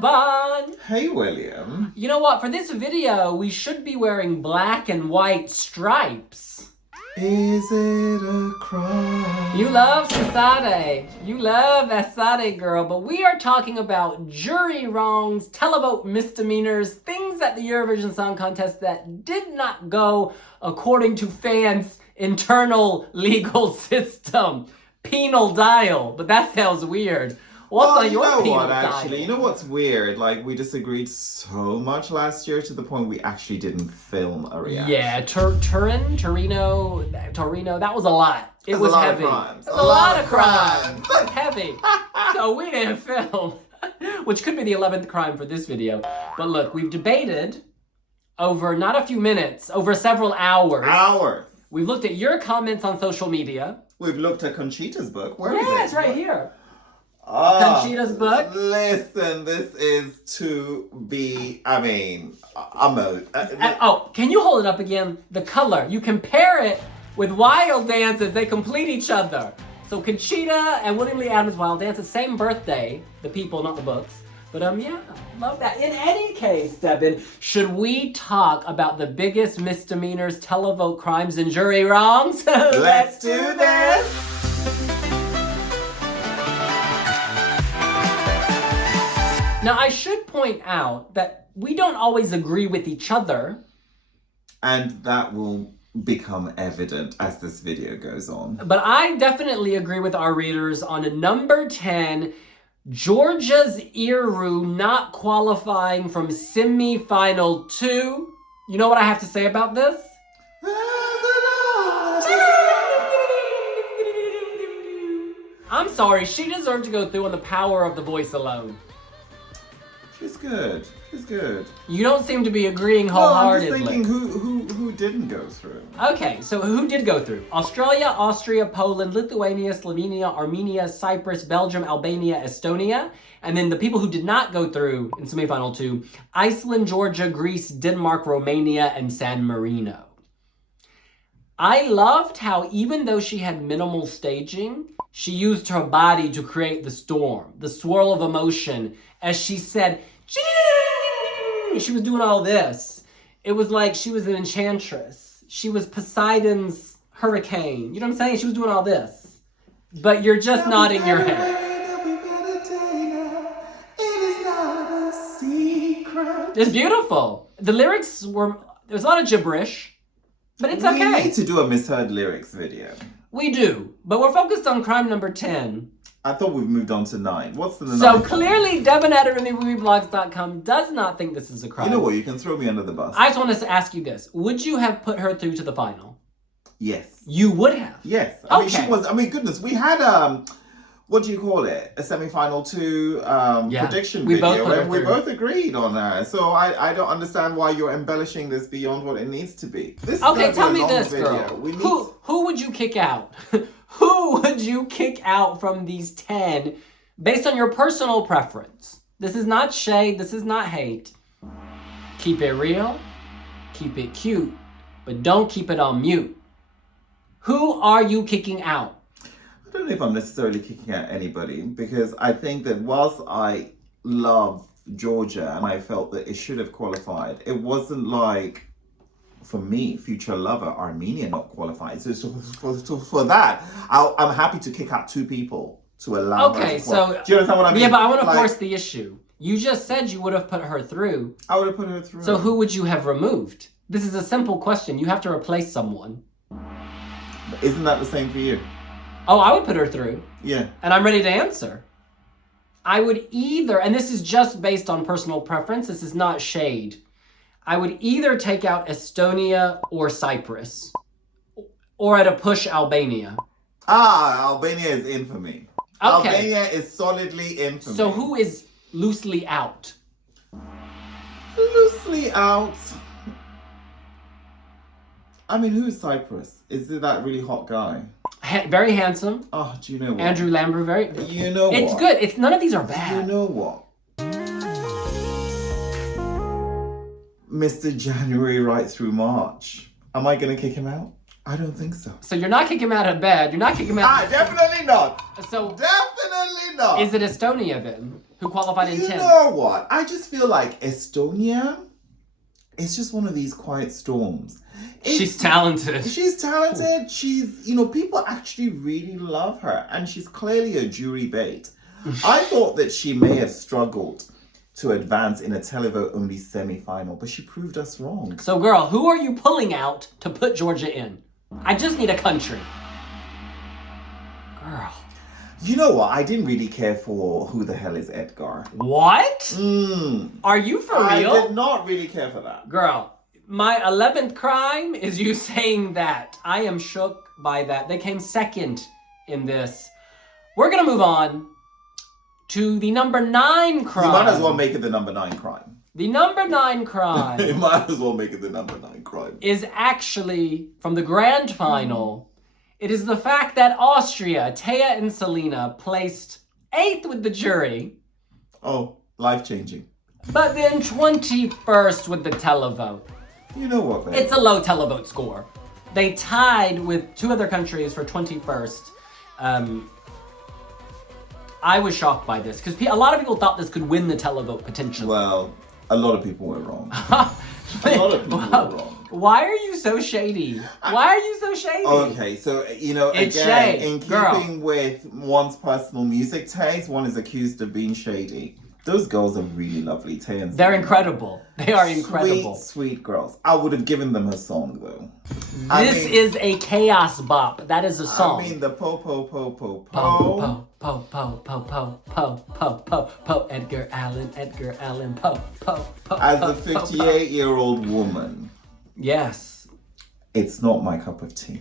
Bon. Hey, William. You know what? For this video, we should be wearing black and white stripes. Is it a crime? You love Sade. You love that Sade girl, but we are talking about jury wrongs, televote misdemeanors, things at the Eurovision Song Contest that did not go according to fans' internal legal system. Penal dial, but that sounds weird. Well, you know what, actually? You know what's weird? Like, we disagreed so much last year to the point we actually didn't film a reaction. Yeah, Torino, that was a lot. It was heavy. It was a lot of crimes. It was heavy. So we didn't film, which could be the 11th crime for this video. But look, we've debated over not a few minutes, over several hours. We've looked at your comments on social media. We've looked at Conchita's book. Where is it? Yeah, it's right here. Conchita's book. Listen, this is to be, can you hold it up again? The color. You compare it with Wild Dances. They complete each other. So Conchita and William Lee Adams Wild Dances, same birthday. The people, not the books. But yeah, love that. In any case, Devin, should we talk about the biggest misdemeanors, televote crimes, and jury wrongs? Let's do this! Now, I should point out that we don't always agree with each other. And that will become evident as this video goes on. But I definitely agree with our readers on number 10, Georgia's Iru not qualifying from semi-final 2. You know what I have to say about this? I'm sorry, she deserved to go through on the power of the voice alone. She's good. She's good. You don't seem to be agreeing wholeheartedly. I'm just thinking who didn't go through. Okay, so who did go through? Australia, Austria, Poland, Lithuania, Slovenia, Armenia, Cyprus, Belgium, Albania, Estonia. And then the people who did not go through in semifinal 2, Iceland, Georgia, Greece, Denmark, Romania, and San Marino. I loved how even though she had minimal staging, she used her body to create the storm, the swirl of emotion. As she said, she was doing all this. It was like she was an enchantress. She was Poseidon's hurricane. You know what I'm saying? She was doing all this. But you're just nodding your head. It's beautiful. The lyrics were, there was a lot of gibberish, but it's okay. We need to do a misheard lyrics video. We do, but we're focused on crime number 10. I thought we've moved on to 9. What's the 9? So clearly, Devin at Wiwibloggs.com does not think this is a crime. You know what? You can throw me under the bus. I just want to ask you this. Would you have put her through to the final? Yes. You would have? Yes. Okay. Goodness, we had, what do you call it? A semi-final 2 prediction video. And we both agreed on that. So I don't understand why you're embellishing this beyond what it needs to be. This okay, tell me this, video. girl. Who would you kick out? Who would you kick out from these 10 based on your personal preference? This is not shade. This is not hate. Keep it real. Keep it cute. But don't keep it on mute. Who are you kicking out? I don't know if I'm necessarily kicking out anybody, because I think that whilst I love Georgia and I felt that it should have qualified, it wasn't like, for me, future lover, Armenia not qualified. So for that, I'm happy to kick out 2 people to allow her to qualify. Do you understand what I mean? Yeah, but I want to force the issue. You just said you would have put her through. I would have put her through. So who would you have removed? This is a simple question. You have to replace someone. But isn't that the same for you? Oh, I would put her through. Yeah. And I'm ready to answer. I would either, and this is just based on personal preference, this is not shade. I would either take out Estonia or Cyprus. Or at a push, Albania. Albania is in for me. Okay. Albania is solidly in for me. So who is loosely out? Loosely out? I mean, who's Cyprus? Is it that really hot guy? Very handsome. Oh, do you know what? Andrew Lambert, very... You know what? It's good. It's none of these are bad. You know what? Mr. January right through March. Am I going to kick him out? I don't think so. So you're not kicking him out of bed. You're not kicking him out... Definitely not. So... Definitely not? Is it Estonia then, who qualified in 10th? You know what? I just feel like Estonia is just one of these quiet storms. She's talented. She's talented. She's, people actually really love her. And she's clearly a jury bait. I thought that she may have struggled to advance in a televote only semi-final, but she proved us wrong. So girl, who are you pulling out to put Georgia in? I just need a country. Girl. You know what? I didn't really care for who the hell is Edgar. What? Are you for real? I did not really care for that. Girl, my 11th crime is you saying that. I am shook by that. They came second in this. We're gonna move on to the number 9 crime. You might as well make it the number 9 crime. The number 9 crime. You might as well make it the number 9 crime. Is actually from the grand final. It is the fact that Austria, Taya and Selena, placed 8th with the jury. Oh, life-changing. But then 21st with the televote. You know what, babe? It's a low televote score. They tied with 2 other countries for 21st. I was shocked by this because a lot of people thought this could win the televote potentially. Well, a lot of people were wrong. A lot of people were wrong. Why are you so shady? Why are you so shady? Okay, so, It's again, shade, in girl. keeping with one's personal music taste, one is accused of being shady. Those girls are really lovely. Tay and They're Selena. incredible. They are incredible. Sweet, sweet girls. I would have given them a song, though. This is a chaos bop. That is a song. I mean, the po. Po. Edgar Allan, po. As a 58-year-old woman, Yes. it's not my cup of tea.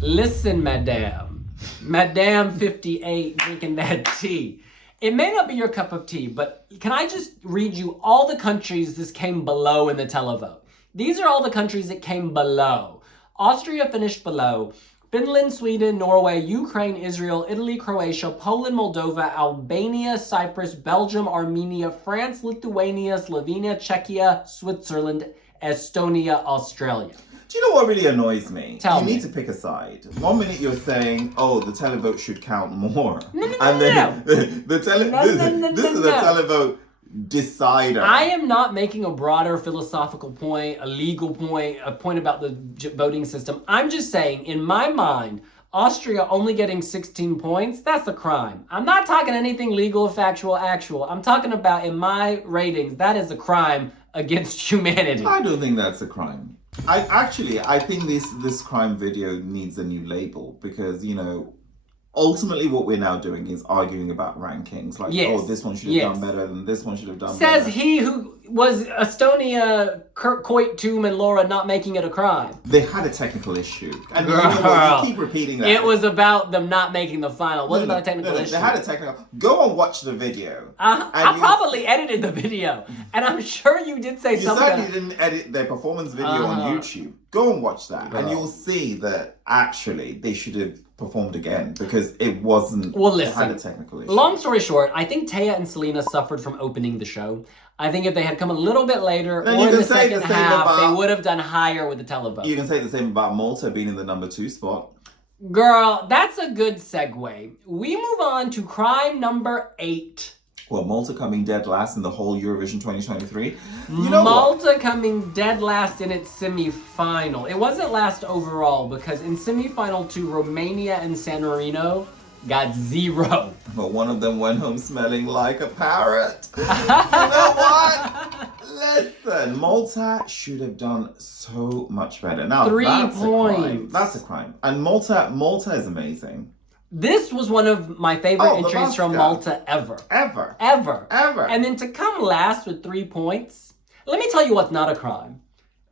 Listen, Madame 58 drinking that tea. It may not be your cup of tea, but can I just read you all the countries this came below in the televote? These are all the countries that came below. Austria finished below. Finland, Sweden, Norway, Ukraine, Israel, Italy, Croatia, Poland, Moldova, Albania, Cyprus, Belgium, Armenia, France, Lithuania, Slovenia, Czechia, Switzerland, Estonia, Australia. Do you know what really annoys me? Tell you me. need to pick a side. One minute you're saying, "Oh, the televote should count more," No. and then this is a televote decider. I am not making a broader philosophical point, a legal point, a point about the voting system. I'm just saying, in my mind, Austria only getting 16 points, that's a crime. I'm not talking anything legal, factual, actual. I'm talking about, in my ratings, that is a crime against humanity. I don't think that's a crime. I think this crime video needs a new label because, ultimately what we're now doing is arguing about rankings. Like, Yes. oh, this one should have done better than this one should have done Says better. he who was Estonia, Kurt Koitum, and Laura not making it a crime. They had a technical issue. And you know Girl. what? You keep repeating that. It was about them not making the final. It wasn't about a technical issue. They had a technical... Go and watch the video. I probably edited the video, and I'm sure you did say You something. certainly didn't edit their performance video on YouTube. Go and watch that, and you'll see that actually they should have performed again because it wasn't. Well, It had listen. a technical issue. Long story short, I think Taya and Selena suffered from opening the show. I think if they had come a little bit later Then or you in can the say second the same half, about- they would have done higher with the televote. You can say the same about Malta being in the number 2 spot. Girl, that's a good segue. We move on to crime number 8. Well, Malta coming dead last in the whole Eurovision 2023. You know what? Malta coming dead last in its semi-final. It wasn't last overall because in semi-final 2, Romania and San Marino got 0. But one of them went home smelling like a parrot. You know what? Listen, Malta should have done so much better. Now, 3 that's a crime. points. That's a crime. And Malta is amazing. This was one of my favorite Oh, entries from Latvia. Malta ever. Ever. Ever. Ever. And then to come last with 3 points, let me tell you what's not a crime.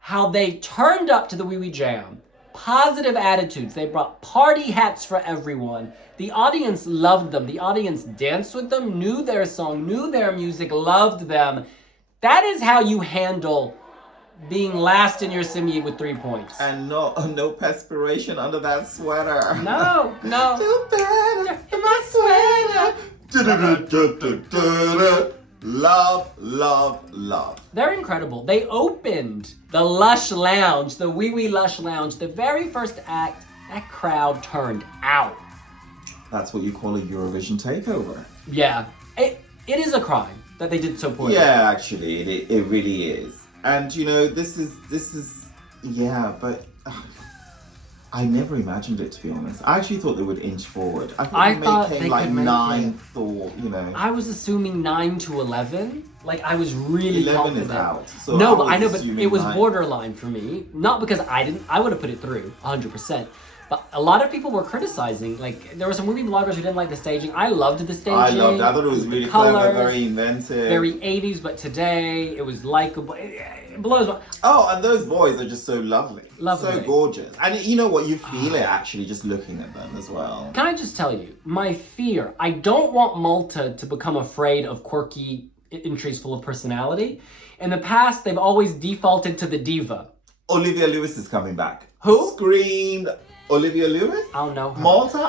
How they turned up to the Wee Wee Jam. Positive attitudes. They brought party hats for everyone. The audience loved them. The audience danced with them, knew their song, knew their music, loved them. That is how you handle being last in your semi with 3 points. And no perspiration under that sweater. No. Feel better in my sweater. Love, love, love. They're incredible. They opened the Lush Lounge, the Wee Wee Lush Lounge. The very first act, that crowd turned out. That's what you call a Eurovision takeover. Yeah, it is a crime that they did so poorly. Yeah, actually, it really is. And you know, this is yeah, but I never imagined it, to be honest. I actually thought they would inch forward. I thought they came like ninth or, you know. I was assuming 9 to 11. Like, I was really 11 confident. is out. So no, but I know, but it was 9. borderline for me. Not because I would have put it through 100%. But a lot of people were criticizing. Like, there were some Wiwibloggs who didn't like the staging. I loved the staging. I thought it was really clever, very inventive. Very 80s, but today it was likable. It blows my... Oh, and those boys are just so lovely. Lovely. So gorgeous. And you know what? You feel it actually just looking at them as well. Can I just tell you, my fear, I don't want Malta to become afraid of quirky entries full of personality. In the past, they've always defaulted to the diva. Olivia Lewis is coming back. Who? Screamed Olivia Lewis? I don't know her.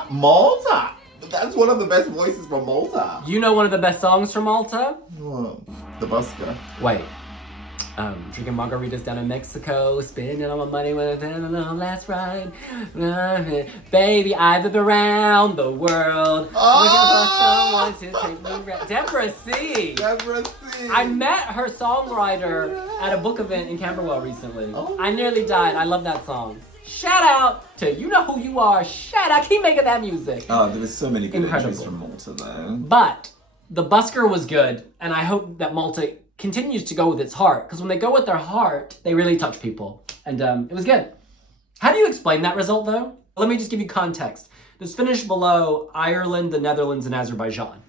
Malta? That's one of the best voices from Malta. You know one of the best songs from Malta? Well, the busker. Wait. Drinking margaritas down in Mexico, spending all my money with a last ride. Baby, I've been around the world. Oh! Looking for someone to take me around. Deborah C. Deborah C. I met her songwriter at a book event in Camberwell recently. Oh. I nearly died. I love that song. Shout out to You Know Who You Are. Shout out. Keep making that music. Oh, there was so many good Incredible. entries from Malta though. But the busker was good, and I hope that Malta continues to go with its heart, because when they go with their heart, they really touch people. And it was good. How do you explain that result, though? Let me just give you context. This finished below Ireland, the Netherlands, and Azerbaijan.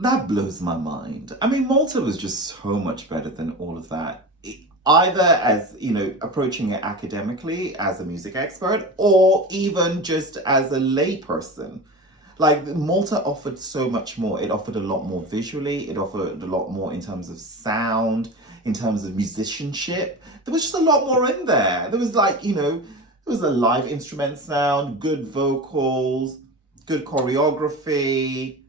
That blows my mind. I mean, Malta was just so much better than all of that. Either as, you know, approaching it academically as a music expert, or even just as a layperson. Like, Malta offered so much more. It offered a lot more visually. It offered a lot more in terms of sound, in terms of musicianship. There was just a lot more in there. There was like, you know, there was a live instrument sound, good vocals, good choreography.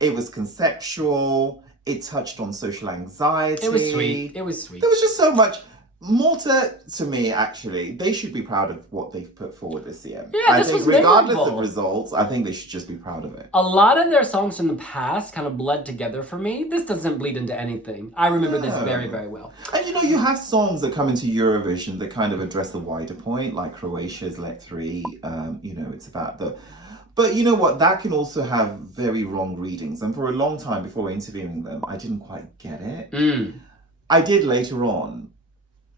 It was conceptual. It touched on social anxiety. It was sweet. It was sweet. There was just so much. Malta, to me, actually, they should be proud of what they've put forward this year. Yeah, I this think was regardless memorable. of results, I think they should just be proud of it. A lot of their songs from the past kind of bled together for me. This doesn't bleed into anything. I remember this very, very well. And you know, you have songs that come into Eurovision that kind of address the wider point, like Croatia's Let 3. You know, it's about the... But you know what? That can also have very wrong readings. And for a long time before interviewing them, I didn't quite get it. I did later on.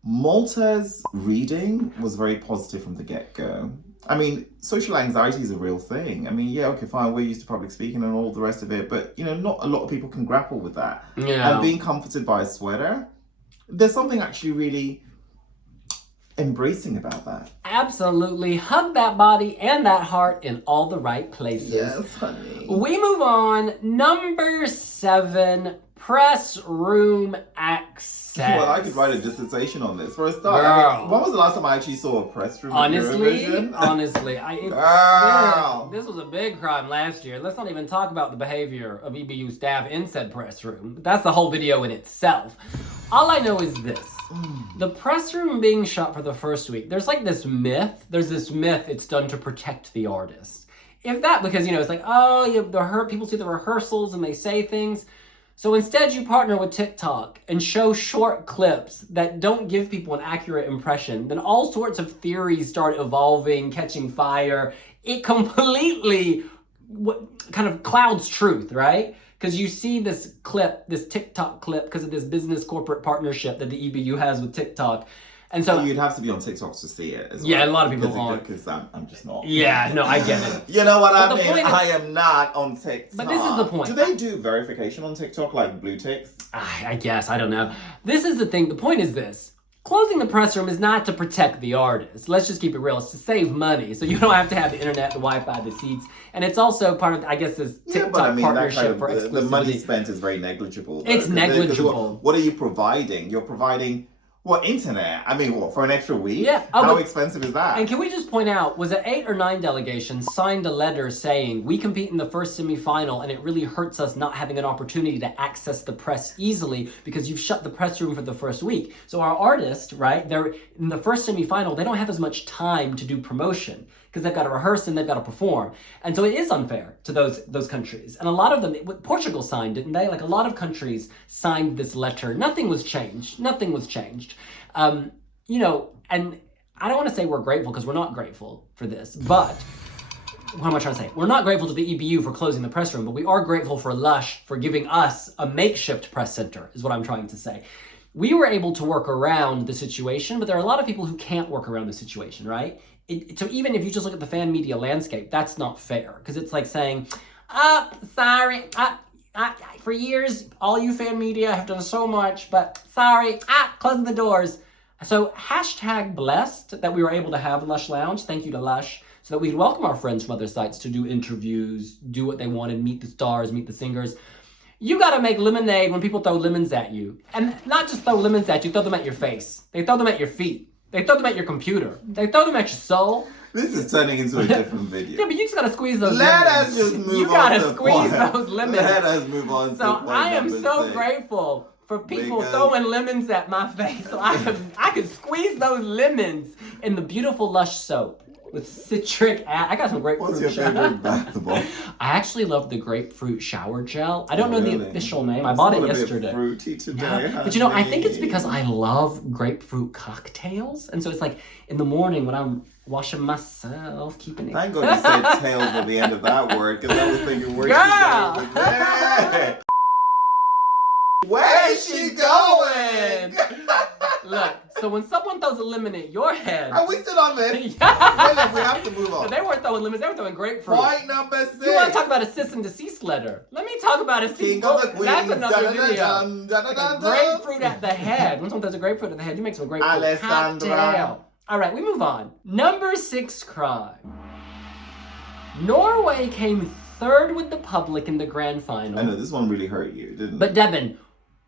Malta's reading was very positive from the get-go. I mean, social anxiety is a real thing. I mean, yeah, okay, fine, we're used to public speaking and all the rest of it, but, you know, not a lot of people can grapple with that. Yeah. And being comforted by a sweater, there's something actually really embracing about that. Absolutely. Hug that body and that heart in all the right places. Yes, honey. We move on. Number 7, press room access. Well, I could write a dissertation on this. For a start, Girl. I mean, when was the last time I actually saw a press room at Eurovision? Honestly, Girl. this was a big crime last year. Let's not even talk about the behavior of EBU staff in said press room. That's the whole video in itself. All I know is this. The press room being shot for the first week, there's like this myth. There's this myth it's done to protect the artist. If that, because, you know, it's like, oh, people see the rehearsals and they say things. So instead you partner with TikTok and show short clips that don't give people an accurate impression. Then all sorts of theories start evolving, catching fire. It completely kind of clouds truth, right? Because you see this clip, this TikTok clip, because of this business corporate partnership that the EBU has with TikTok. And so you'd have to be on TikTok to see it as well. Yeah, a lot of people aren't. Because I'm just not. Yeah, no, I get it. You know what But I the mean? point is- I am not on TikTok. But this is the point. Do they do verification on TikTok, like blue ticks? I guess, I don't know. This is the thing. The point is this. Closing the press room is not to protect the artist. Let's just keep it real. It's to save money. So you don't have to have the internet, the Wi-Fi, the seats. And it's also part of, I guess, this TikTok partnership that kind for of, exclusivity. the money spent is very negligible. Though, It's negligible. What are you providing? You're providing, what, internet? I mean, what, for an extra week? Yeah. How expensive is that? And can we just point out, was it 8 or 9 delegations signed a letter saying, we compete in the first semifinal and it really hurts us not having an opportunity to access the press easily because you've shut the press room for the first week. So our artists, right, they're in the first semifinal, they don't have as much time to do promotion. because they've got to rehearse and they've got to perform. And so it is unfair to those countries. And a lot of them, Portugal signed, didn't they? Like a lot of countries signed this letter. Nothing was changed. Nothing was changed. You know, and I don't want to say we're grateful because we're not grateful for this, but what am I trying to say? We're not grateful to the EBU for closing the press room, but we are grateful for Lush for giving us a makeshift press center, is what I'm trying to say. We were able to work around the situation, but there are a lot of people who can't work around the situation, right? So even if you just look at the fan media landscape, that's not fair, because it's like saying, sorry, for years, all you fan media have done so much, but sorry, closing the doors. So hashtag blessed that we were able to have Lush Lounge. Thank you to Lush. So that we could welcome our friends from other sites to do interviews, do what they wanted, meet the stars, meet the singers. You gotta make lemonade when people throw lemons at you. And not just throw lemons at you, throw them at your face. They throw them at your feet. They throw them at your computer. They throw them at your soul. This is turning into a different video. Yeah, but you just gotta squeeze those Let lemons. us just move on. You gotta to squeeze point. those lemons. Let us move on to So point I am number so 6. grateful for people Because- throwing lemons at my face. So I could squeeze those lemons in the beautiful Lush soap. With citric acid. I got some grapefruit. What's your favorite bath bomb? I actually love the grapefruit shower gel. I don't know the Really? official name. I bought it It's yesterday. a bit fruity today. Yeah. But you know, I think it's honey. because I love grapefruit cocktails. And so it's like in the morning when I'm washing myself, keeping it. Thank God you said tails at the end of that word, because I was thinking, where's Girl! she going with that? Where is she going? Look, so when someone throws a lemon at your head. Are we still on this? Yeah. Philip, we have to move on. They weren't throwing lemons, they were throwing grapefruit. Point number 6. You want to talk about a cease and desist letter? Let me talk about a cease. King of the Queens. That's another video. Dun, dun, dun, dun, dun. Grapefruit at the head. When someone throws a grapefruit at the head, you make some grapefruit Alessandra. cocktail. All right, we move on. Number 6 crime. Norway came third with the public in the grand final. I know, this one really hurt you, didn't it? But Devin,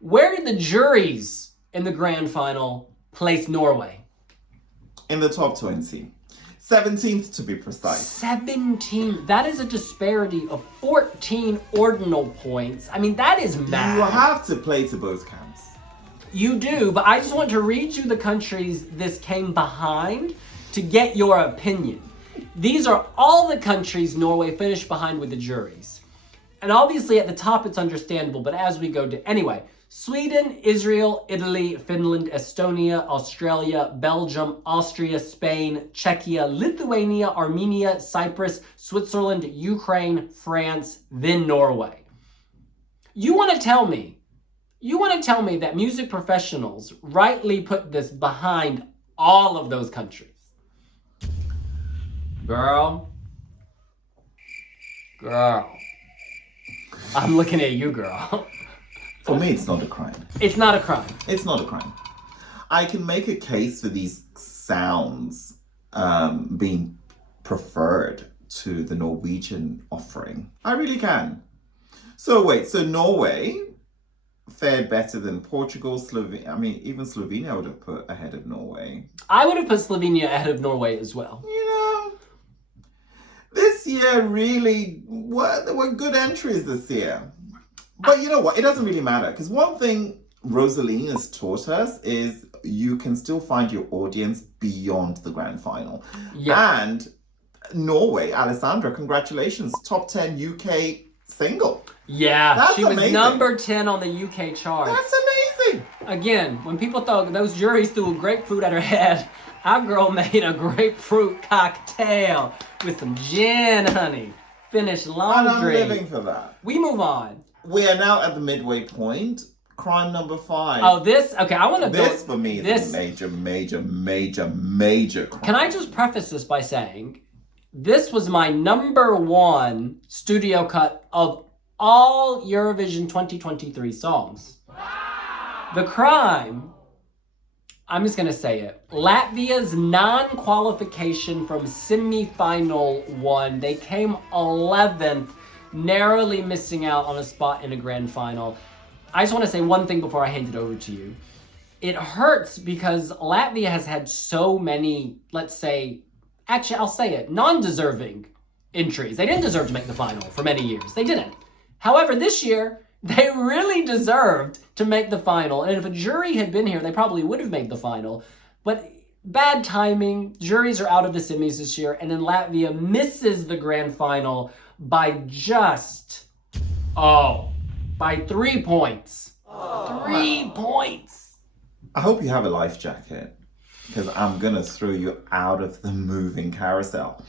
where did the juries in the grand final place Norway? In the top 20. 17th to be precise. 17. That is a disparity of 14 ordinal points. I mean, that is mad. You have to play to both camps. You do, but I just want to read you the countries this came behind to get your opinion. These are all the countries Norway finished behind with the juries. And obviously at the top it's understandable, but as we go to... Anyway, Sweden, Israel, Italy, Finland, Estonia, Australia, Belgium, Austria, Spain, Czechia, Lithuania, Armenia, Cyprus, Switzerland, Ukraine, France, then Norway. You want to tell me that music professionals rightly put this behind all of those countries? Girl. I'm looking at you, girl. For me, it's not a crime. It's not a crime. It's not a crime. I can make a case for these sounds being preferred to the Norwegian offering. I really can. So Norway fared better than Portugal, Slovenia. I mean, even Slovenia I would have put ahead of Norway. I would have put Slovenia ahead of Norway as well. You know, this year really, there were good entries this year. But you know what? It doesn't really matter, because one thing Rosaline has taught us is you can still find your audience beyond the grand final. Yeah. And Norway, Alessandra, congratulations, top 10 UK single. Yeah, That's she was amazing. number 10 on the UK charts. That's amazing. Again, when people thought those juries threw a grapefruit at her head, our girl made a grapefruit cocktail with some gin, honey. Finished And laundry. I'm living for that. We move on. We are now at the midway point. Crime number 5. Oh, okay, I want to This for me is a major crime. Can I just preface this by saying, this was my number 1 studio cut of all Eurovision 2023 songs. The crime, I'm just going to say it. Latvia's non-qualification from semi-final 1. They came 11th, narrowly missing out on a spot in a grand final. I just want to say one thing before I hand it over to you. It hurts because Latvia has had so many, let's say, actually I'll say it, non-deserving entries. They didn't deserve to make the final for many years. They didn't. However, this year, they really deserved to make the final. And if a jury had been here, they probably would have made the final. But bad timing. Juries are out of the semis this year, and then Latvia misses the grand final by just, by 3 points. 3 points. I hope you have a life jacket, because I'm going to throw you out of the moving carousel.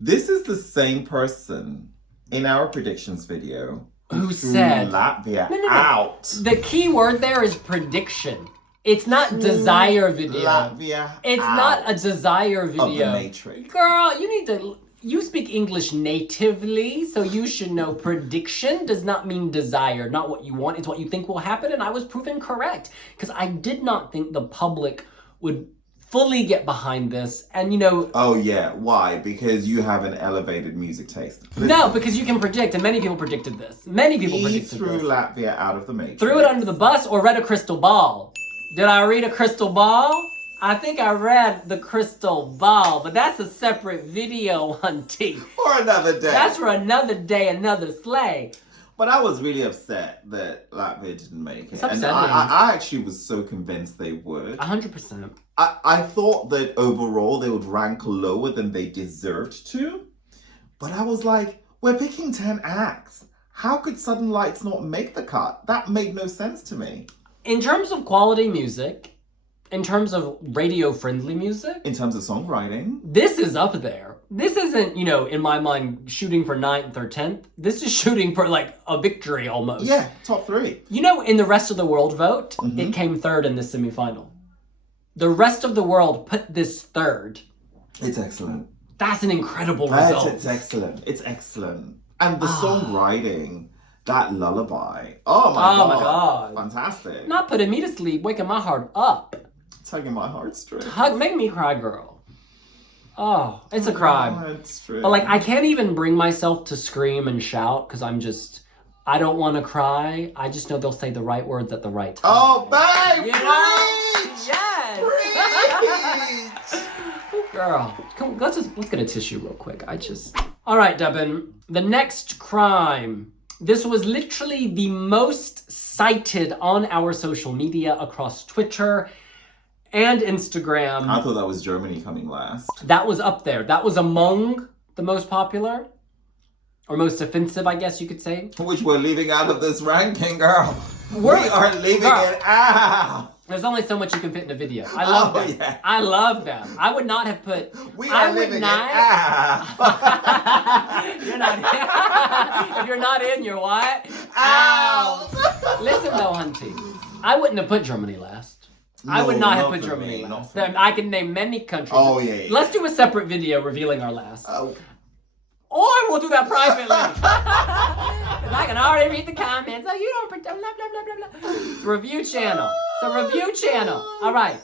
This is the same person in our predictions video who threw said Latvia No. out. The key word there is prediction. It's not desire video. Latvia It's out not a desire video. of the Matrix. Girl, you speak English natively, so you should know prediction does not mean desire, not what you want, it's what you think will happen, and I was proven correct. Because I did not think the public would fully get behind this, and Oh yeah, why? Because you have an elevated music taste. No, because you can predict, and many people predicted this. Many people He predicted threw this. Latvia out of the Matrix. Threw it under the bus or read a crystal ball. Did I read a crystal ball? I think I read the crystal ball, but that's a separate video, hunty. For another day. That's for another day, another sleigh. But I was really upset that Latvia didn't make it. It's And upsetting. I actually was so convinced they would. 100%. I thought that overall they would rank lower than they deserved to. But I was like, we're picking 10 acts. How could Southern Lights not make the cut? That made no sense to me. In terms of quality music, in terms of radio-friendly music, In terms of songwriting. this is up there. This isn't, in my mind, shooting for 9th or 10th. This is shooting for, like, a victory almost. Yeah, top 3. In the rest of the world vote, Mm-hmm. it came 3rd in the semifinal. The rest of the world put this 3rd. It's excellent. That's an incredible result. It's excellent. It's excellent. And the songwriting, that lullaby. Oh my God. Fantastic. Not putting me to sleep, waking my heart up. Tugging my heartstrings. Make me cry, girl. Oh, it's a crime. Heartstrings. But I can't even bring myself to scream and shout because I don't want to cry. I just know they'll say the right words at the right time. Oh, babe! You know? Preach! Yes! Preach! Girl, let's get a tissue real quick. All right, Devin. The next crime. This was literally the most cited on our social media across Twitter and Instagram. I thought that was Germany coming last. That was up there. That was among the most popular. Or most offensive, I guess you could say. Which we're leaving out of this ranking, girl. We We're- are leaving girl. it out. There's only so much you can fit in a video. I love them. Yeah. I love them. I would not have put... We I are would leaving not- it out. You're not if you're not in, you're what? Out. Listen though, hunty. I wouldn't have put Germany last. I would No, not have not put for Germany me, not last. for me. I can name many countries. Oh, yeah, yeah. Let's do a separate video revealing our last. Oh. Or we'll do that privately. 'Cause I can already read the comments. Oh, you don't... Blah, blah, blah, blah, blah. It's a review channel. It's a review channel. All right.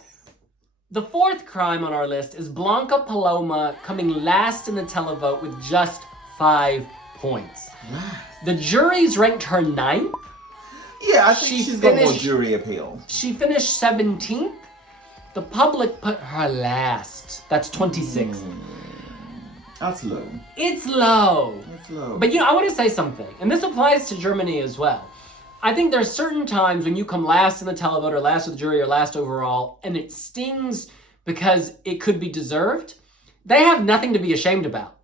The 4th crime on our list is Blanca Paloma coming last in the televote with just 5 points. The juries ranked her 9th. Yeah, I think She she's got more finished- jury appeal. She finished 17th. The public put her last. That's 26th. That's low. It's low. That's low. But I want to say something, and this applies to Germany as well. I think there's certain times when you come last in the televote or last with the jury or last overall, and it stings because it could be deserved. They have nothing to be ashamed about.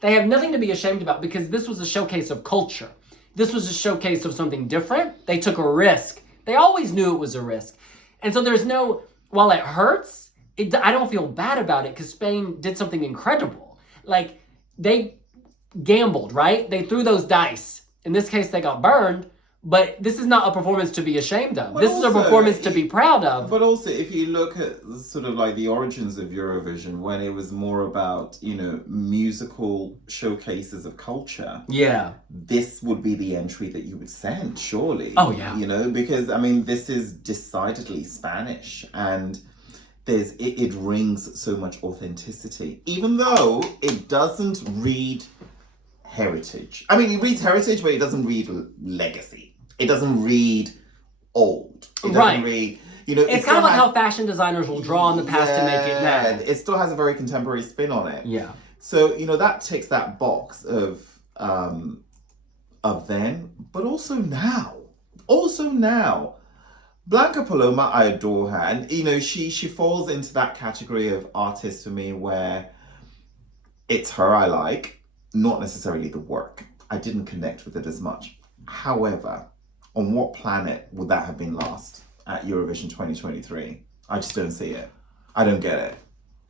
They have nothing to be ashamed about because this was a showcase of culture. This was a showcase of something different. They took a risk. They always knew it was a risk. And so there's no, while it hurts, I don't feel bad about it because Spain did something incredible. Like, they gambled, right? They threw those dice. In this case, they got burned, but this is not a performance to be ashamed of. But This is a also, performance to be proud of. But also, if you look at sort of like the origins of Eurovision, when it was more about, musical showcases of culture, Yeah. this would be the entry that you would send, surely. Oh, yeah. Because, this is decidedly Spanish, and it rings so much authenticity, even though it doesn't read heritage. It reads heritage, but it doesn't read legacy. It doesn't read old. It doesn't Right. read, It's kind of like how fashion designers will draw on the past to make it now. It still has a very contemporary spin on it. Yeah. So, that ticks that box of then, but also now. Also now. Blanca Paloma, I adore her. And, you know, she falls into that category of artist for me where it's her I like, not necessarily the work. I didn't connect with it as much. However, on what planet would that have been last at Eurovision 2023? I just don't see it. I don't get it.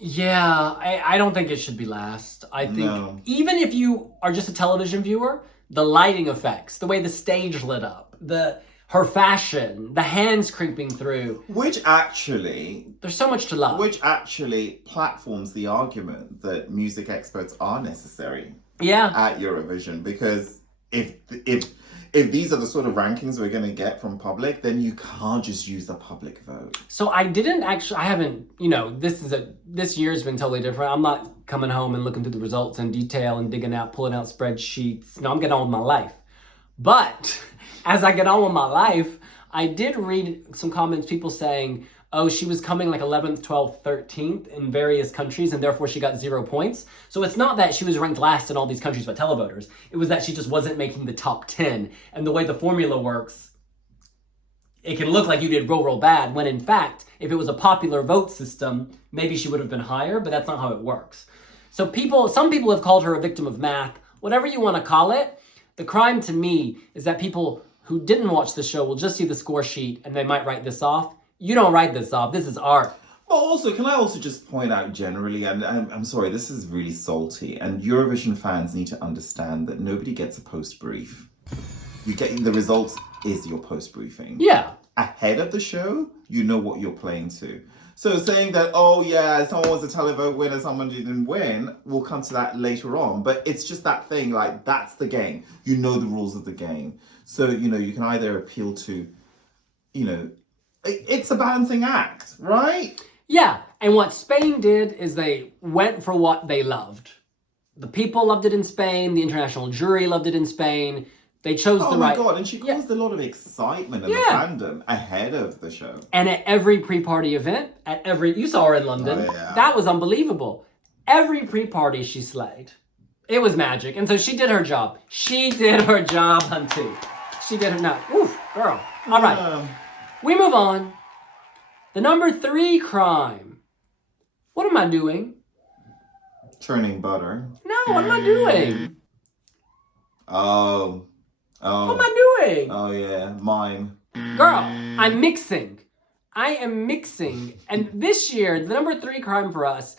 Yeah, I don't think it should be last. I think even if you are just a television viewer, the lighting effects, the way the stage lit up, her fashion, the hands creeping through. Which actually... There's so much to love. Which actually platforms the argument that music experts are necessary at Eurovision. Because if these are the sort of rankings we're going to get from public, then you can't just use the public vote. So I haven't, you know, this year's been totally different. I'm not coming home and looking through the results in detail and pulling out spreadsheets. No, I'm getting on with my life. But as I get on with my life, I did read some comments, people saying, oh, she was coming like 11th, 12th, 13th in various countries, and therefore she got 0 points. So it's not that she was ranked last in all these countries by televoters. It was that she just wasn't making the top 10. And the way the formula works, it can look like you did real bad, when in fact, if it was a popular vote system, maybe she would have been higher, but that's not how it works. So some people have called her a victim of math. Whatever you want to call it, the crime to me is that people who didn't watch the show will just see the score sheet and they might write this off. You don't write this off. This is art. But also, can I also just point out generally, and I'm sorry, this is really salty, and Eurovision fans need to understand that nobody gets a post brief. You get the results is your post briefing. Yeah. Ahead of the show, you know what you're playing to. So saying that, oh yeah, someone was a televote winner, someone didn't win, we'll come to that later on. But it's just that thing, like, that's the game. You know the rules of the game. So, you know, you can either appeal to, you know, it's a balancing act, right? Yeah, and what Spain did is they went for what they loved. The people loved it in Spain, the international jury loved it in Spain. They chose the right... Oh my God, and she caused a lot of excitement in the fandom ahead of the show. And at every pre-party event, you saw her in London, that was unbelievable. Every pre-party she slayed. It was magic, and so she did her job. She did her job, Hunty. She did her... No, oof, girl. All right. We move on. The number 3 crime. What am I doing? Churning butter. No, what am I doing? Oh. What am I doing? Oh, yeah. Mime. Girl, I'm mixing. I am mixing. And this year, the number 3 crime for us,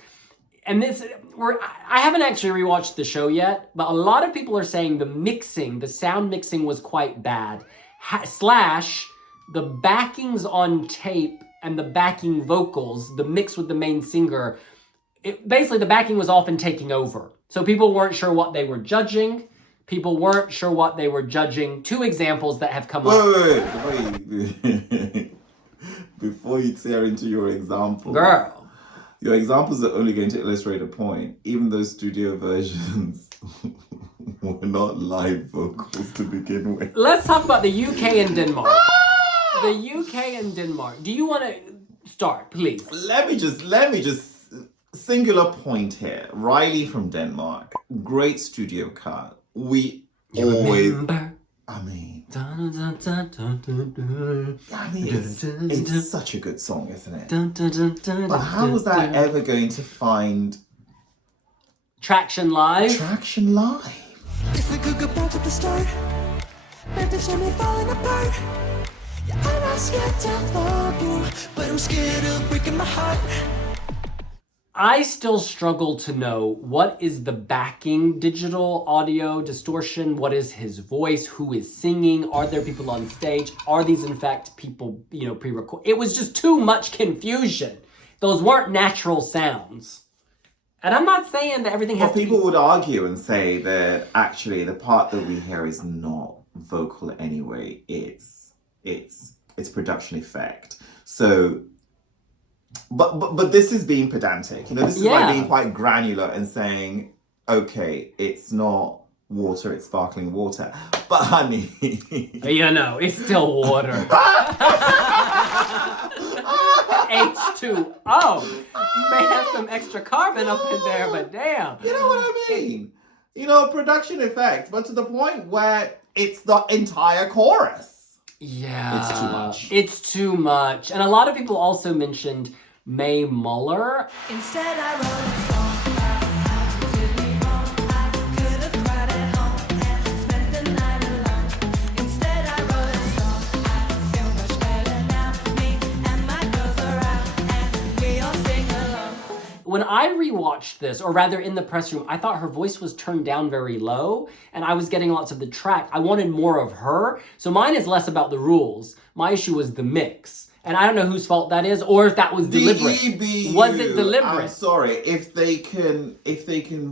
and I haven't actually rewatched the show yet, but a lot of people are saying the sound mixing was quite bad. / the backings on tape and the backing vocals, the mix with the main singer, basically the backing was often taking over. So people weren't sure what they were judging. People weren't sure what they were judging. 2 examples that have come up. Wait. Before you tear into your example. Girl. Your examples are only going to illustrate a point. Even those studio versions were not live vocals to begin with. Let's talk about the UK and Denmark. The UK and Denmark. Do you want to start, please? Let me just singular point here. Riley from Denmark. Great studio cut. We always... Remember? I mean, it's such a good song, isn't it? But how was that ever going to find traction live? Traction live. If we could go back at the start, back to show me falling apart. Yeah, I'm not scared to love you, but I'm scared of breaking my heart. I still struggle to know what is the backing digital audio distortion, what is his voice, who is singing, are there people on stage, are these in fact people, pre-record? It was just too much confusion. Those weren't natural sounds. And I'm not saying that everything has to be... People would argue and say that actually the part that we hear is not vocal anyway, it's production effect. So... But this is being pedantic. This is like being quite granular and saying, okay, it's not water, it's sparkling water. But honey... it's still water. H2O. You may have some extra carbon up in there, but damn. You know what I mean? Production effect, but to the point where it's the entire chorus. Yeah. It's too much. It's too much. And a lot of people also mentioned Mae Muller. Instead, I wrote a song about how you did me wrong. I could have cried at home and spent the night alone. Instead, I wrote a song. I feel much better now. Me and my girls are out and we all sing along. When I rewatched this, or rather in the press room, I thought her voice was turned down very low and I was getting lots of the track. I wanted more of her. So mine is less about the rules. My issue was the mix. And I don't know whose fault that is, or if that was deliberate. EBU, was it deliberate? I'm sorry, if they can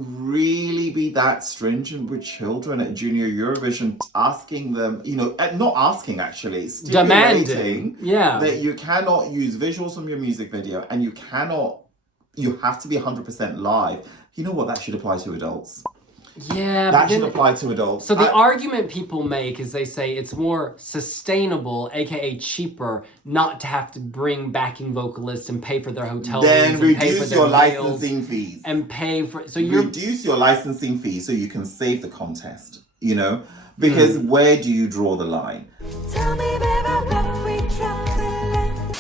really be that stringent with children at Junior Eurovision, asking them, not asking actually, Demanding, that you cannot use visuals from your music video, and you have to be 100% live. You know what? That should apply to adults. Yeah, that should apply to adults. So the argument people make is they say it's more sustainable, aka cheaper, not to have to bring backing vocalists and pay for their hotel then rooms and pay for reduce their your meals licensing fees. And pay for reduce your licensing fees so you can save the contest. Because where do you draw the line? Tell me, baby, what we traveling.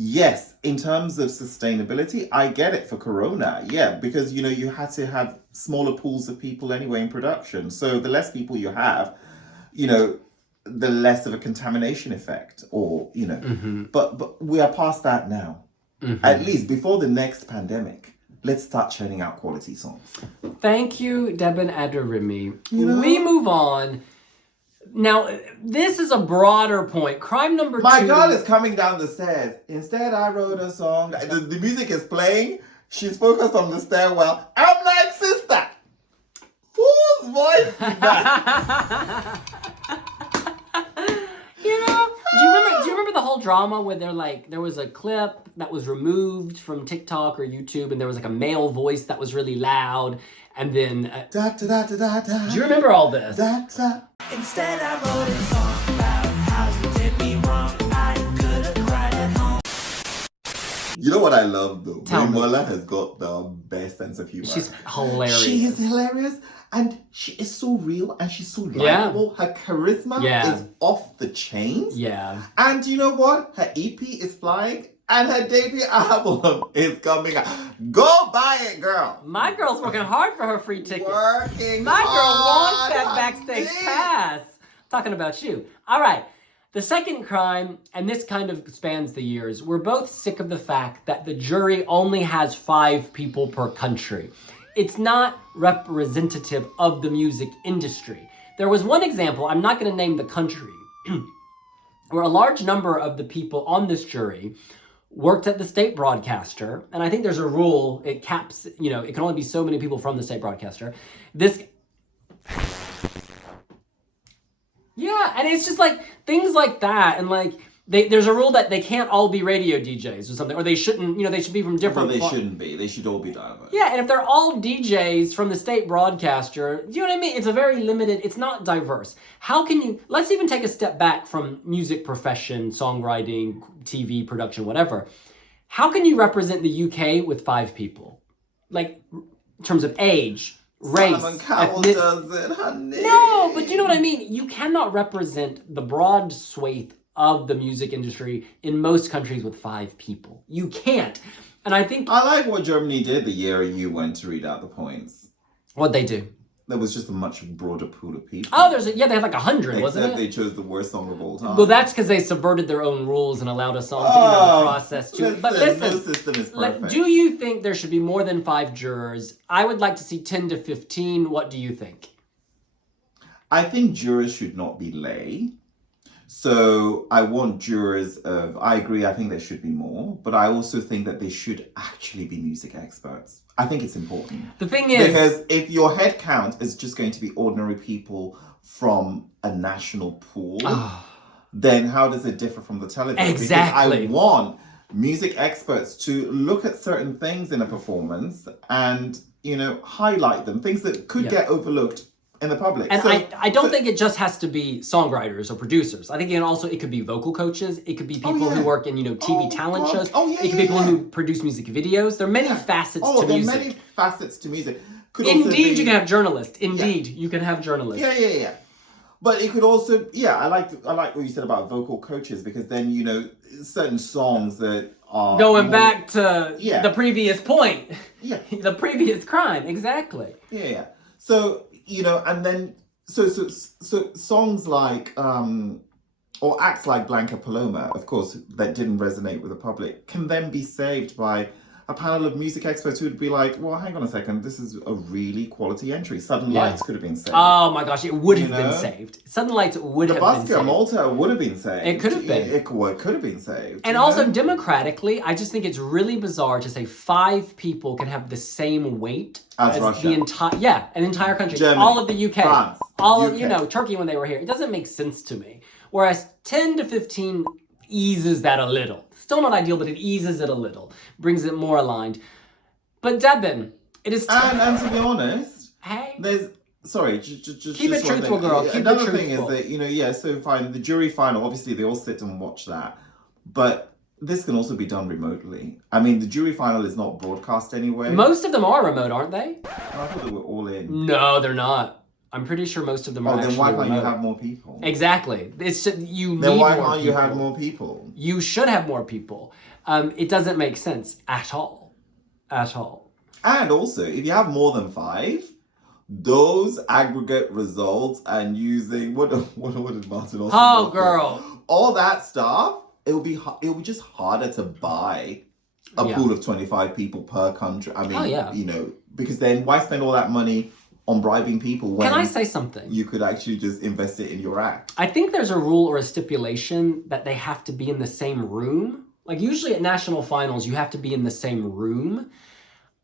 Yes, in terms of sustainability, I get it for Corona. Yeah, because you had to have smaller pools of people anyway in production. So the less people you have, the less of a contamination effect, or But we are past that now. At least before the next pandemic, let's start churning out quality songs. Thank you, Deben Adarimi. We move on. Now, this is a broader point. Crime number 2. My girl is coming down the stairs. Instead, I wrote a song. The music is playing. She's focused on the stairwell. I'm like, sister, whose voice is that? Do you remember the whole drama where there was a clip that was removed from TikTok or YouTube, and there was like a male voice that was really loud, and then Da, da, da, da, da, da. Do you remember all this? Da, da. Instead, I wrote a song about how you did me wrong. I could have cried at home. You know what I love though? Tell me. Muller has got the best sense of humor. She's hilarious. She is hilarious, and she is so real, and she's so likable. Her charisma is off the chains. Yeah. And you know what? Her EP is flying, and her debut album is coming out. Go buy it, girl. My girl's working hard for her free ticket. Working My girl wants hard. that backstage pass. Talking about you. All right. The second crime, and this kind of spans the years, we're both sick of the fact that the jury only has 5 people per country. It's not representative of the music industry. There was one example, I'm not going to name the country, where a large number of the people on this jury worked at the state broadcaster, and I think there's a rule, it caps, it can only be so many people from the state broadcaster. Yeah, and it's just like things like that, and there's a rule that they can't all be radio DJs or something, or they shouldn't, they should be from different. Well, they shouldn't be. They should all be diverse. Yeah, and if they're all DJs from the state broadcaster, do you know what I mean? It's a very limited. It's not diverse. How can you? Let's even take a step back from music profession, songwriting, TV production, whatever. How can you represent the UK with 5 people, in terms of age? Race, Simon Cowell does it, honey. No, but you know what I mean? You cannot represent the broad swathe of the music industry in most countries with 5 people. You can't. And I think... I like what Germany did the year you went to read out the points. What'd they do? There was just a much broader pool of people. Oh, they had 100, wasn't it? Except they chose the worst song of all time. Well, that's because they subverted their own rules and allowed a song to process too. Listen, But listen, no system is perfect. do you think there should be more than 5 jurors? I would like to see 10 to 15. What do you think? I think jurors should not be lay. So I want jurors I agree, I think there should be more, but I also think that they should actually be music experts. I think it's important. The thing is... Because if your head count is just going to be ordinary people from a national pool, then how does it differ from the television? Exactly. Because I want music experts to look at certain things in a performance and, highlight them, things that could get overlooked in the public. And I don't think it just has to be songwriters or producers. I think it could be vocal coaches. It could be people who work in, TV talent shows. It could be people who produce music videos. There are many facets to music. There are many facets to music. Indeed, you can have journalists. Indeed, you can have journalists. Yeah. But it could also, yeah, I like what you said about vocal coaches, because then, you know, certain songs that are Going more- back to Yeah. the previous point. Yeah. The previous crime, exactly. Yeah. So, you know, and then so songs like or acts like Blanca Paloma, of course, that didn't resonate with the public, can then be saved by a panel of music experts who would be like, well, hang on a second, this is a really quality entry. Sudden Yeah. Lights could have been saved. Oh my gosh, it would have You been know? saved. Sudden Lights would The have been Busker saved. Malta would have been saved. It could have been. It could have been saved. And you also, know? democratically, I just think it's really bizarre to say 5 people can have the same weight As Russia. the entire an entire country. Germany, all of the UK, France, all of UK. Turkey when they were here. It doesn't make sense to me. Whereas 10 to 15 eases that a little. Still not ideal, but it eases it a little, brings it more aligned. But Debin, it is And to be honest, hey. there's just Keep it one truthful, thing. girl. Keep it Another thing is truthful. that, you know, yeah, so fine, the jury final, obviously they all sit and watch that, but this can also be done remotely. I mean, the jury final is not broadcast anyway. Most of them are remote, aren't they? I thought they were all in. No, they're not. I'm pretty sure most of them are Oh, then actually why can't remote. you have more people? Exactly. It's just, you Then need why more can't you people. have more people? You should have more people. It doesn't make sense at all. At all. And also, if you have more than 5, those aggregate results and using what did Martin Austin Oh, go for? girl. All that stuff, it'll be just harder to buy a Yeah. pool of 25 people per country. I mean, Oh, yeah. you know, because then why spend all that money on bribing people when Can I say something? you could actually just invest it in your act? I think there's a rule or a stipulation that they have to be in the same room. Like usually at national finals, you have to be in the same room.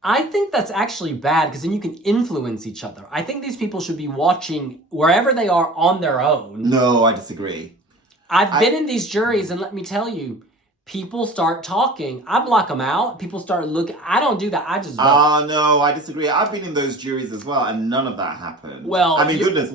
I think that's actually bad because then you can influence each other. I think these people should be watching wherever they are on their own. No, I disagree. I've been in these juries and let me tell you, people start talking. I block them out. People start looking. I don't do that. I just vote. No, I disagree. I've been in those juries as well, and none of that happened. Well, I mean, goodness,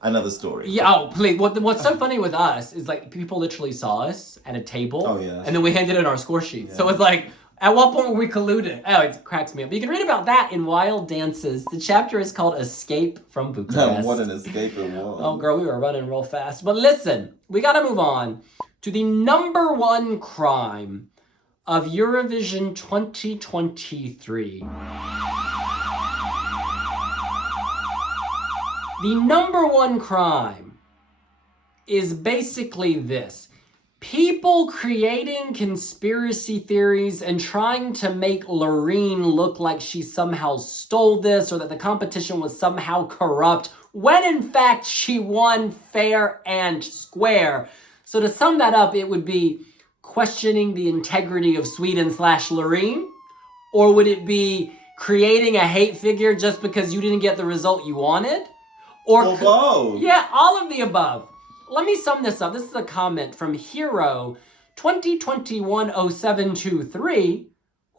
another story. Yeah, oh, please. What's so funny with us is like people literally saw us at a table. Oh, yeah. And then we handed in our score sheets. So it's like, at what point were we colluded? Oh, it cracks me up. But you can read about that in Wild Dances. The chapter is called Escape from Bucharest. What an escape it was. Oh, girl, we were running real fast. But listen, we got to move on to the number 1 crime of Eurovision 2023. The number 1 crime is basically this. People creating conspiracy theories and trying to make Loreen look like she somehow stole this or that the competition was somehow corrupt, when in fact she won fair and square. So to sum that up, it would be questioning the integrity of Sweden/Loreen, or would it be creating a hate figure just because you didn't get the result you wanted? Or both. yeah, all of the above. Let me sum this up. This is a comment from Hero 20210723.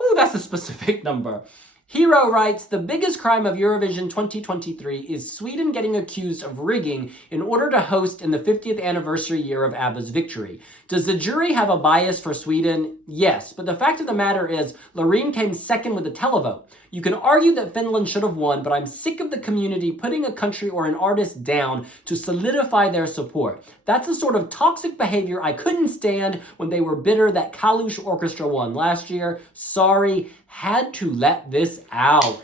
Ooh, that's a specific number. Hero writes, the biggest crime of Eurovision 2023 is Sweden getting accused of rigging in order to host in the 50th anniversary year of ABBA's victory. Does the jury have a bias for Sweden? Yes, but the fact of the matter is, Loreen came second with the televote. You can argue that Finland should have won, but I'm sick of the community putting a country or an artist down to solidify their support. That's the sort of toxic behavior I couldn't stand when they were bitter that Kalush Orchestra won last year. Sorry, had to let this out.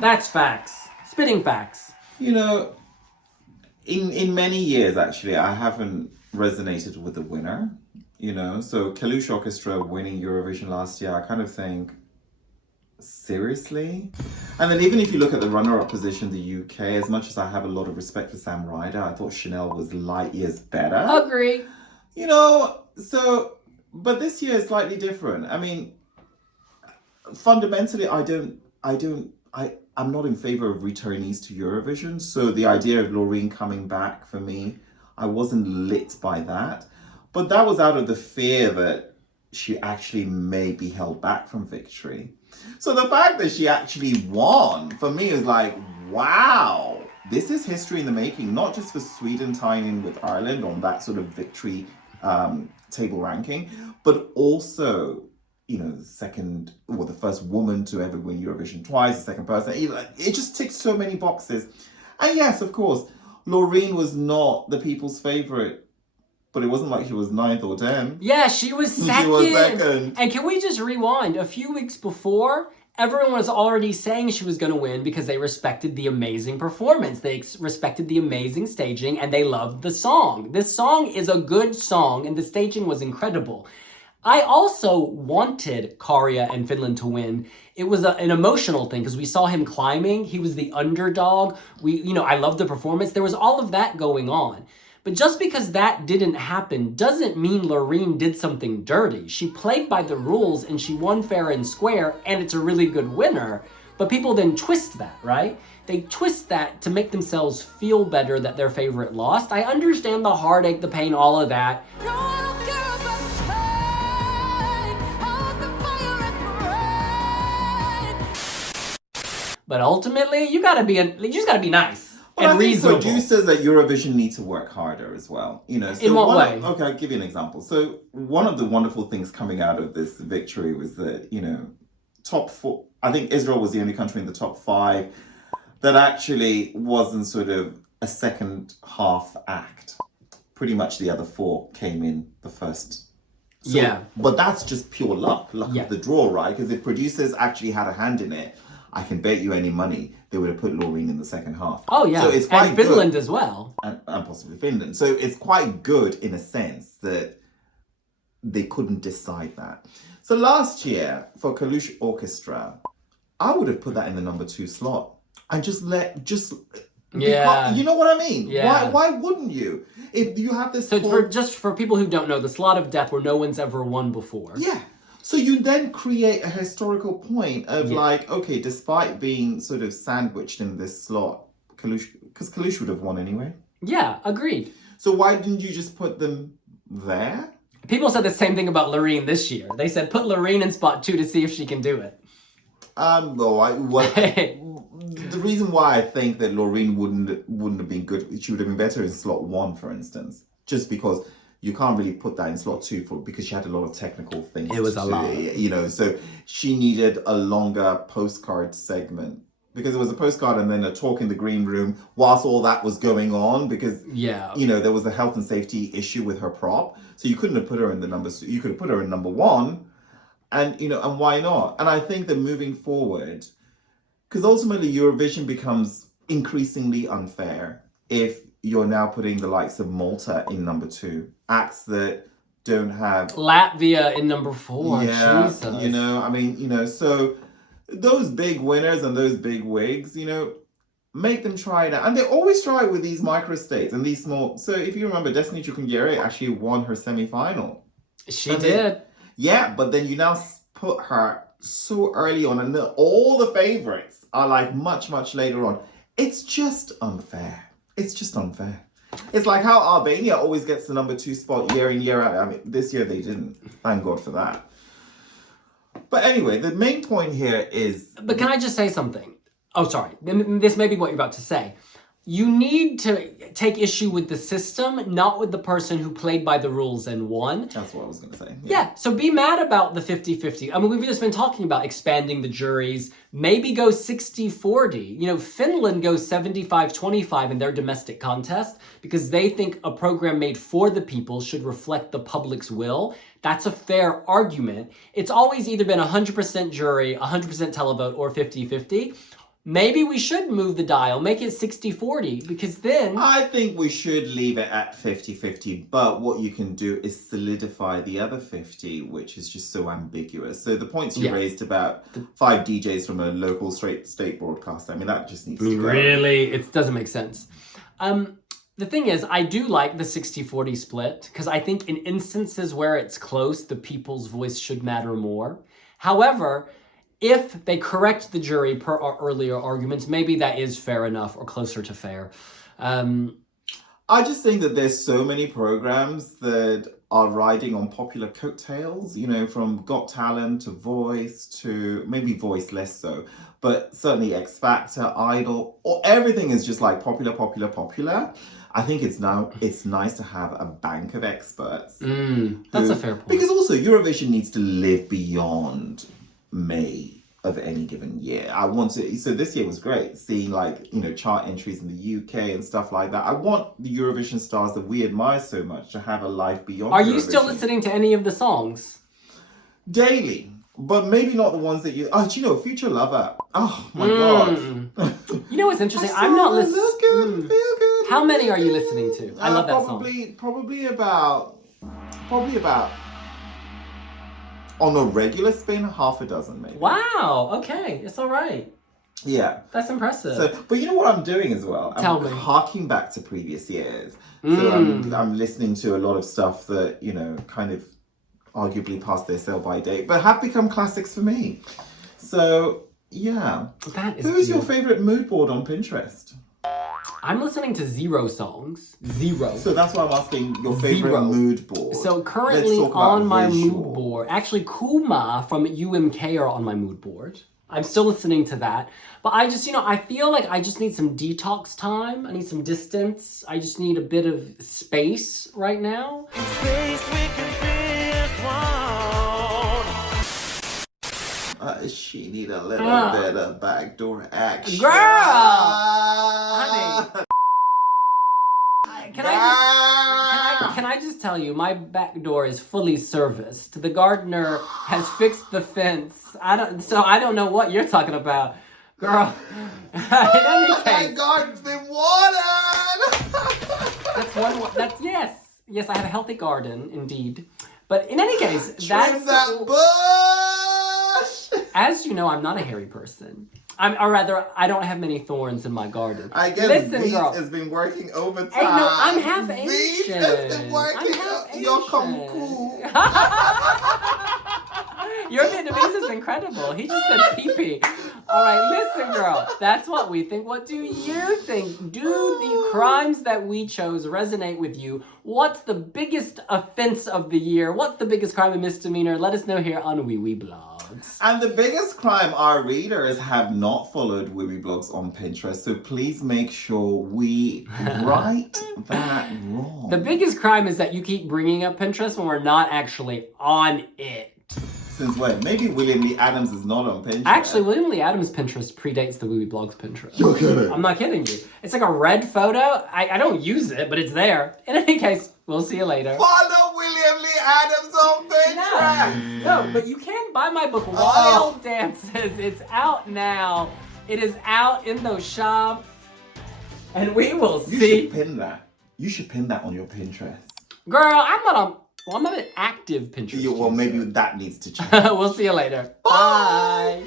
That's facts. Spitting facts. You know, in many years, actually, I haven't resonated with the winner. You know, so Kalush Orchestra winning Eurovision last year, I kind of think, seriously? And then even if you look at the runner-up position, the UK, as much as I have a lot of respect for Sam Ryder, I thought Chanel was light years better. Agree. You know, so, but this year is slightly different. I mean, fundamentally, I'm not in favor of returnees to Eurovision. So the idea of Loreen coming back, for me, I wasn't lit by that. But that was out of the fear that she actually may be held back from victory. So the fact that she actually won, for me, is like, wow, this is history in the making, not just for Sweden tying in with Ireland on that sort of victory table ranking, but also, you know, the first woman to ever win Eurovision twice, the second person. It just ticks so many boxes. And yes, of course, Laureen was not the people's favourite, but it wasn't like she was 9th or 10th. Yeah, she was second. She was second. And can we just rewind? A few weeks before, everyone was already saying she was going to win because they respected the amazing performance. They respected the amazing staging, and they loved the song. This song is a good song, and the staging was incredible. I also wanted Karja and Finland to win. It was an emotional thing because we saw him climbing. He was the underdog. I loved the performance. There was all of that going on. But just because that didn't happen doesn't mean Laureen did something dirty. She played by the rules and she won fair and square, and it's a really good winner. But people then twist that, right? They twist that to make themselves feel better that their favorite lost. I understand the heartache, the pain, all of that. No, I don't care about the pain. I want the fire and the rain. But ultimately, you just gotta be nice. But and I think reasonable. producers at Eurovision need to work harder as well. So In what way? Okay, I'll give you an example. So one of the wonderful things coming out of this victory was that, top 4, I think Israel was the only country in the top 5 that actually wasn't sort of a second half act. Pretty much the other 4 came in the first. Yeah. But that's just pure luck Yeah. of the draw, right? Because if producers actually had a hand in it, I can bet you any money they would have put Laureen in the second half. Oh, yeah. So it's quite and Finland good. as well. And possibly Finland. So it's quite good in a sense that they couldn't decide that. So last year for Kalush Orchestra, I would have put that in the number 2 slot and Yeah. you know what I mean? Yeah. Why wouldn't you? If you have this So whole- just for people who don't know, the slot of death where no one's ever won before. Yeah. So you then create a historical point of okay, despite being sort of sandwiched in this slot, because Kalush would have won anyway. Yeah, agreed. So why didn't you just put them there? People said the same thing about Laureen this year. They said put Laureen in spot 2 to see if she can do it. The reason why I think that Laureen wouldn't have been good, she would have been better in slot 1, for instance, just because you can't really put that in slot 2 because she had a lot of technical things. It was a lot. So she needed a longer postcard segment because it was a postcard and then a talk in the green room whilst all that was going on because there was a health and safety issue with her prop. So you couldn't have put her in you could have put her in number 1 and and why not? And I think that moving forward, because ultimately Eurovision becomes increasingly unfair if you're now putting the likes of Malta in number 2, acts that don't have Latvia in number 4. Yeah, Jesus. So those big winners and those big wigs, make them try it out. And they always try it with these micro-states and these small. So if you remember, Destiny Chukwunyere actually won her semi-final. She did. Yeah, but then you now put her so early on and all the favorites are like much, much later on. It's just unfair. It's just unfair. It's like how Albania always gets the number 2 spot year in, year out. I mean, this year they didn't. Thank God for that. But anyway, the main point here is... But can I just say something? Oh, sorry. This may be what you're about to say. You need to take issue with the system, not with the person who played by the rules and won. That's what I was going to say. Yeah, so be mad about the 50-50. I mean, we've just been talking about expanding the juries. Maybe go 60-40. Finland goes 75-25 in their domestic contest because they think a program made for the people should reflect the public's will. That's a fair argument. It's always either been 100% jury, 100% televote, or 50-50. Maybe we should move the dial, make it 60-40, because then... I think we should leave it at 50-50, but what you can do is solidify the other 50, which is just so ambiguous. So the points you raised about 5 DJs from a local state broadcast, I mean, that just needs to go. Really? It doesn't make sense. The thing is, I do like the 60-40 split, because I think in instances where it's close, the people's voice should matter more. However... if they correct the jury per our earlier arguments, maybe that is fair enough or closer to fair. I just think that there's so many programs that are riding on popular coattails, from Got Talent to Voice to maybe Voice less so, but certainly X Factor, Idol, or everything is just like popular. I think it's nice to have a bank of experts. That's a fair point. Because also Eurovision needs to live beyond May. of any given year. I want to, so this year was great, seeing like, you know, chart entries in the UK and stuff like that. I want the Eurovision stars that we admire so much to have a life beyond Are you Eurovision. still listening to any of the songs? Daily, but maybe not the ones that you, do you know, Future Lover? Oh my God. You know what's interesting? I I'm not look listening. good, feel good. How many are you listening to? I love that song. Probably about, on a regular spin, half a dozen maybe. Wow. Okay, it's all right. Yeah. That's impressive. So, but you know what I'm doing as well? Tell I'm me. harking back to previous years. So I'm listening to a lot of stuff that, you know, kind of arguably past their sell-by date, but have become classics for me. So, yeah. That is Who's your beautiful. favorite mood board on Pinterest? I'm listening to 0 songs. 0. So that's why I'm asking your favorite 0. mood board. So Let's currently talk about on my visual. mood board, actually Kuma from UMK are on my mood board. I'm still listening to that. But I just, you know, I feel like I just need some detox time. I need some distance. I just need a bit of space right now. Space we can be as one. She need a little bit of backdoor action. Girl! Ah! Honey. Can I just tell you, my back door is fully serviced. The gardener has fixed the fence. I don't know what you're talking about. Girl. In any My case, garden's been watered! yes, I have a healthy garden, indeed. But in any case, Trim that bush! as you know, I'm not a hairy person. Or rather, I don't have many thorns in my garden. I guess Listen, Beat girl. has been working overtime. Hey, no, I'm half Beat Asian. has been working. I'm half You're come Asian. cool. Your Vietnamese is incredible. He just said pee-pee. All right, listen, girl. That's what we think. What do you think? Do the crimes that we chose resonate with you? What's the biggest offense of the year? What's the biggest crime and misdemeanor? Let us know here on Wiwibloggs. And the biggest crime, our readers have not followed Wiwibloggs on Pinterest, so please make sure we right that wrong. The biggest crime is that you keep bringing up Pinterest when we're not actually on it. Since when? Maybe William Lee Adams is not on Pinterest. Actually, William Lee Adams' Pinterest predates the Wiwibloggs Pinterest. You're kidding. I'm not kidding you. It's like a red photo. I don't use it, but it's there. In any case, we'll see you later. Follow William Lee Adams on Pinterest! No, but you can buy my book, Wild Dances. It's out now. It is out in those shops. And we will You see. should pin that. You should pin that on your Pinterest. Girl, I'm not an active Pinterest Well, user. maybe that needs to change. We'll see you later. Bye.